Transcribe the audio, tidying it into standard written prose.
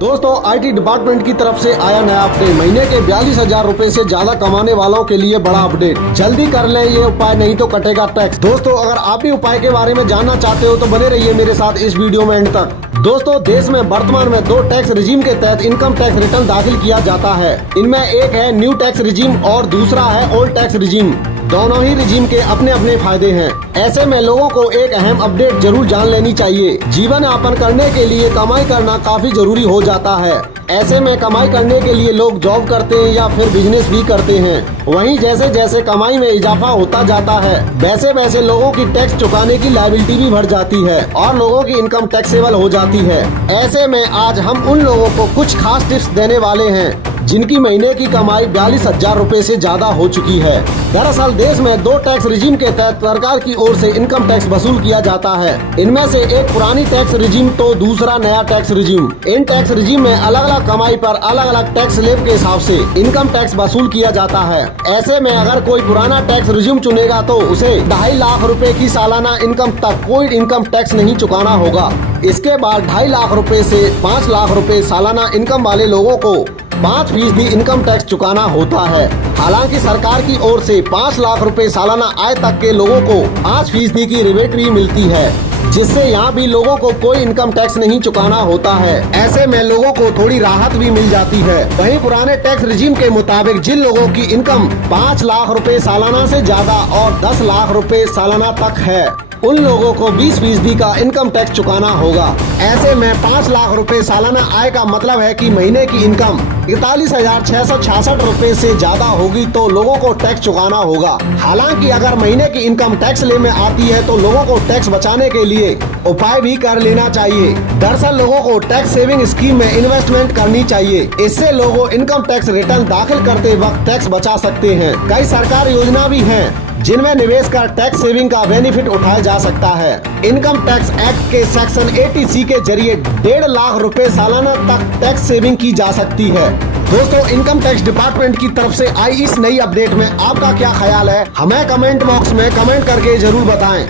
दोस्तों IT department की तरफ से आया नया अपडेट। महीने के 42,000 रूपए से ज्यादा कमाने वालों के लिए बड़ा अपडेट। जल्दी कर लें ये उपाय, नहीं तो कटेगा टैक्स। दोस्तों अगर आप भी उपाय के बारे में जानना चाहते हो तो बने रहिए मेरे साथ इस वीडियो में एंड तक। दोस्तों देश में वर्तमान में 2 टैक्स रिजीम के तहत इनकम टैक्स रिटर्न दाखिल किया जाता है। इनमें एक है न्यू टैक्स रिजीम और दूसरा है ओल्ड टैक्स रिजीम। दोनों ही रिजीम के अपने अपने फायदे हैं। ऐसे में लोगों को एक अहम अपडेट जरूर जान लेनी चाहिए। जीवन यापन करने के लिए कमाई करना काफी जरूरी हो जाता है। ऐसे में कमाई करने के लिए लोग जॉब करते हैं या फिर बिजनेस भी करते हैं। वहीं जैसे जैसे कमाई में इजाफा होता जाता है वैसे वैसे लोगों की टैक्स चुकाने की लायबिलिटी भी बढ़ जाती है और लोगों की इनकम टैक्सेबल हो जाती है। ऐसे में आज हम उन लोगों को कुछ खास टिप्स देने वाले हैं जिनकी महीने की कमाई 42,000 रूपए से ज्यादा हो चुकी है। दरअसल देश में 2 टैक्स रिजीम के तहत सरकार की ओर से इनकम टैक्स वसूल किया जाता है। इनमें से एक पुरानी टैक्स रिजीम तो दूसरा नया टैक्स रिजीम। इन टैक्स रिजीम में अलग अलग कमाई पर अलग अलग टैक्स स्लैब के हिसाब से इनकम टैक्स वसूल किया जाता है। ऐसे में अगर कोई पुराना टैक्स रिजीम चुनेगा तो उसे 2.5 लाख रूपए की सालाना इनकम तक कोई इनकम टैक्स नहीं चुकाना होगा। इसके बाद 2.5 लाख रूपए से 5 लाख रूपए सालाना इनकम वाले लोगों को 5% इनकम टैक्स चुकाना होता है। हालांकि सरकार की ओर से 5 लाख रुपए सालाना आय तक के लोगों को 5% की रिबेट भी मिलती है, जिससे यहाँ भी लोगों को कोई इनकम टैक्स नहीं चुकाना होता है। ऐसे में लोगों को थोड़ी राहत भी मिल जाती है। वहीं पुराने टैक्स रिजीम के मुताबिक जिन लोगों की इनकम 5 लाख रुपए सालाना से ज्यादा और 10 लाख रुपए सालाना तक है उन लोगों को 20% का इनकम टैक्स चुकाना होगा। ऐसे में 5 लाख रुपए सालाना आय का मतलब है कि महीने की इनकम 41,666 रूपए से ज्यादा होगी तो लोगों को टैक्स चुकाना होगा। हालांकि अगर महीने की इनकम टैक्स ले में आती है तो लोगों को टैक्स बचाने के लिए उपाय भी कर लेना चाहिए। दरअसल लोगों को टैक्स सेविंग स्कीम में इन्वेस्टमेंट करनी चाहिए। इससे लोग इनकम टैक्स रिटर्न दाखिल करते वक्त टैक्स बचा सकते हैं। कई सरकार योजना भी हैं जिनमें निवेश कर टैक्स सेविंग का बेनिफिट उठाया जा सकता है। इनकम टैक्स एक्ट के सेक्शन 80C के जरिए 1.5 लाख रुपए सालाना तक टैक्स सेविंग की जा सकती है। दोस्तों इनकम टैक्स डिपार्टमेंट की तरफ से आई इस नई अपडेट में आपका क्या ख्याल है, हमें कमेंट बॉक्स में कमेंट करके जरूर बताएं।